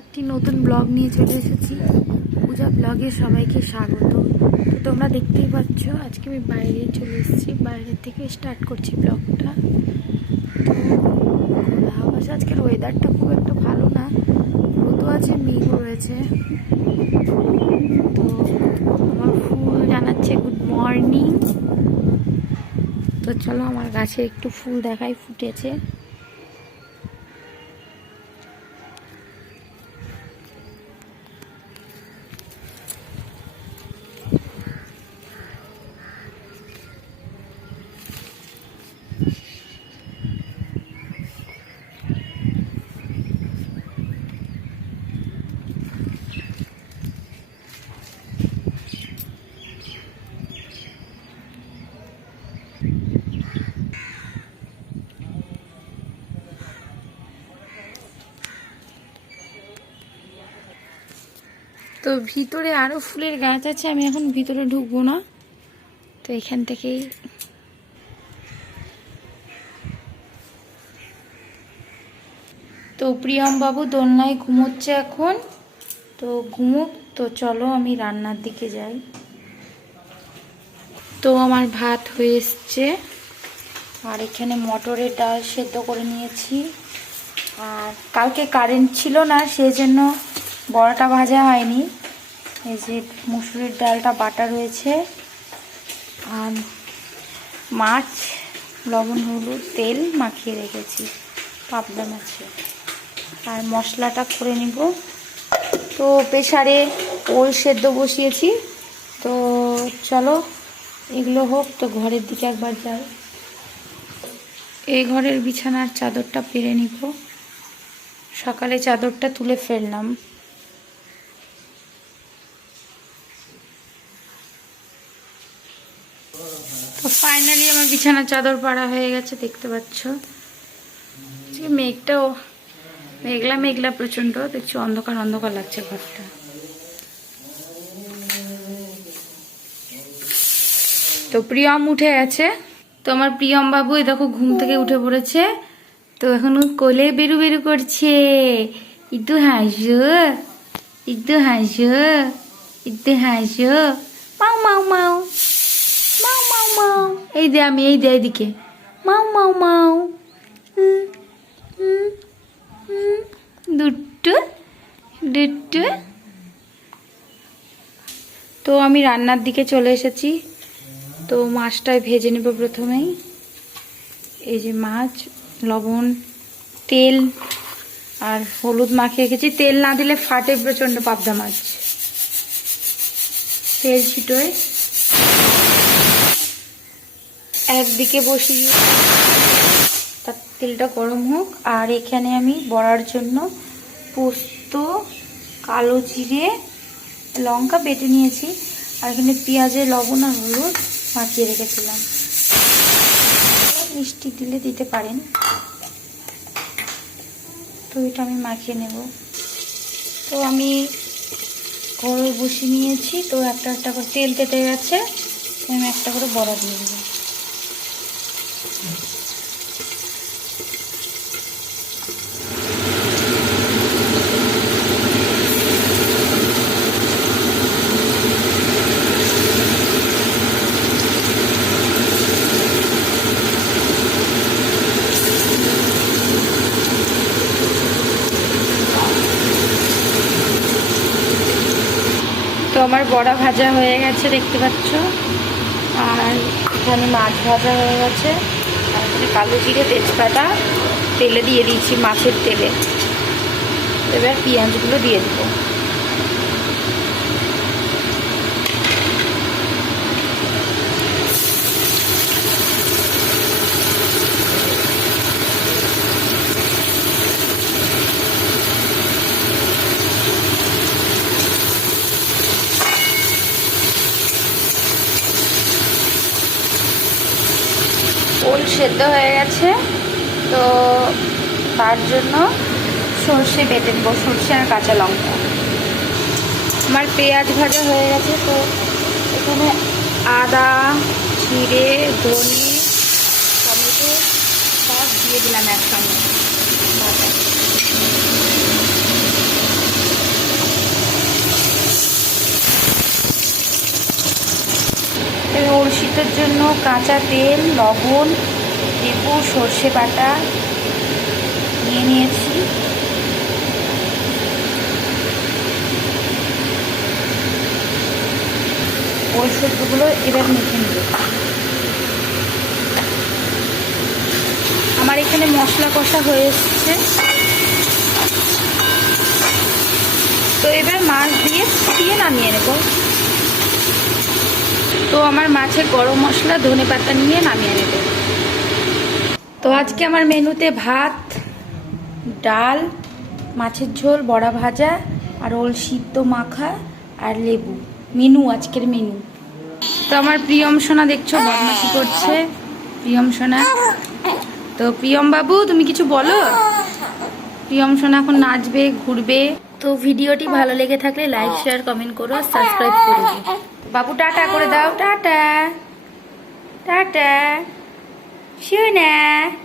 একটি নতুন ব্লগ নিয়ে চলে এসেছি। পূজা ব্লগে সবাইকে স্বাগত। তো তোমরা দেখতেই পাচ্ছ, আজকে আমি বাইরে চলে এসেছি। বাইরে থেকে স্টার্ট করছি ব্লগটা। খোলা আজকের ওয়েদারটা খুব একটা ভালো না। রোদও আছে, মেঘও রয়েছে। তো আমার ফুল জানাচ্ছে গুড মর্নিং তো চলো আমার গাছে একটু ফুল দেখাই, ফুটেছে। তো ভিতরে আরও ফুলের গাছ আছে, আমি এখন ভিতরে ঢুকবো না। তো এখান থেকেই তো প্রিয়ম বাবু দোলনায় ঘুমোচ্ছে এখন। তো ঘুমুক, তো চলো আমি রান্নার দিকে যাই। তো আমার ভাত হয়ে এসছে। আর এখানে মটরের ডাল সেদ্ধ করে নিয়েছি। আর কালকে কারেন্ট ছিল না সেই জন্য বড়াটা ভাজা হয়নি। এই যে মুসুরির ডালটা, বাটা রয়েছে। আর মাছ, লবণ, হলুদ, তেল মাখিয়ে রেখেছি। পাবদা মাছে আর মশলাটা করে নিব। তো প্রেশারে ওল সেদ্ধ বসিয়েছি। তো চলো, এগুলো হোক, তো ঘরের দিকে একবার যাই। এই ঘরের বিছানার চাদরটা পেরে নিব। সকালে চাদরটা তুলে ফেললাম। তো ফাইনালি আমার বিছানার চাদর পাড়া হয়ে গেছে, দেখতে পাচ্ছ। মেঘটাও, মেঘলা মেঘলা প্রচণ্ড, দেখছি অন্ধকার অন্ধকার লাগছে ঘরটা। তো প্রিয়ম উঠে গেছে। তো আমার প্রিয়ম বাবু দেখো ঘুম থেকে উঠে পড়েছে। তো এখন কোলে বেরু বেরু করছে। একটু হাসো একটু হাসো একটু হাসো। মাও মাও মাও মাও এই দে আমি এই দে এদিকে হুম, হুম, হুম। দুট্টু দুট্টু তো আমি রান্নার দিকে চলে এসেছি। তো মাছটাই ভেজে নেব প্রথমেই। এই যে মাছ লবণ তেল আর হলুদ মাখিয়ে রেখেছি। তেল না দিলে ফাটে প্রচণ্ড পাবদা মাছ। তেল ছিটোয়। একদিকে বসিয়ে তার তেলটা গরম হোক, আর এখানে আমি বড়ার জন্য পোস্ত, কালো জিরে, লঙ্কা বেটে নিয়েছি, আর এখানে পেঁয়াজে লবণ আর হলুদ মাখিয়ে রেখেছিলাম। মিষ্টি দিলে দিতে পারেন। তো এটা আমি মাখিয়ে নেব। তো আমি কড়াই বসিয়ে নিয়েছি, তো একটা একটা করে তেল তেতে গেছে আমি একটা করে বড়া দিয়ে দেবো। বড়া ভাজা হয়ে গেছে, দেখতে পাচ্ছ। আর এখানে মাছ ভাজা হয়ে গেছে। তারপরে কালো জিরে, তেজপাতা, তেলে দিয়ে দিয়েছি মাছের তেলে। এবার পেঁয়াজগুলো দিয়ে দেবো। সেদ্ধ হয়ে গেছে। তো তার জন্য সর্ষে বেটে নেব, সর্ষে আর কাঁচা লঙ্কা। আমার পেঁয়াজ ভাজা হয়ে গেছে, তো এখানে আদা, জিরে, ধনে, টমেটো সব দিয়ে দিলাম একসঙ্গে। কলসিটার জন্য কাঁচা তেল, লবণ লেবু, সর্ষে বাটা নিয়ে নিয়েছি। ওই সবজিগুলো এবার মেখে নেব। আমার এখানে মশলা কষা হয়ে এসছে। তো এবার মাছ দিয়ে ফুটিয়ে নামিয়ে নেব। তো আমার মাছের গরম মশলা, ধনে পাতা নিয়ে নামিয়ে নেব। তো আজকে আমার মেনুতে ভাত, ডাল, মাছের ঝোল, বড়া ভাজা, আর ওল সিদ্ধ মাখা আর লেবু। মেনু, আজকের মেনু। তো আমার প্রিয়ম সোনা দেখছ, বদমাশি করছে। প্রিয়ম সোনা। তো প্রিয়ম বাবু, তুমি কিছু বলো? প্রিয়ম সোনা এখন নাচবে, ঘুরবে। তো ভিডিওটি ভালো লেগে থাকলে লাইক শেয়ার কমেন্ট করো সাবস্ক্রাইব করো। বাবু, টাটা করে দাও। টাটা। টাটা। Shuna.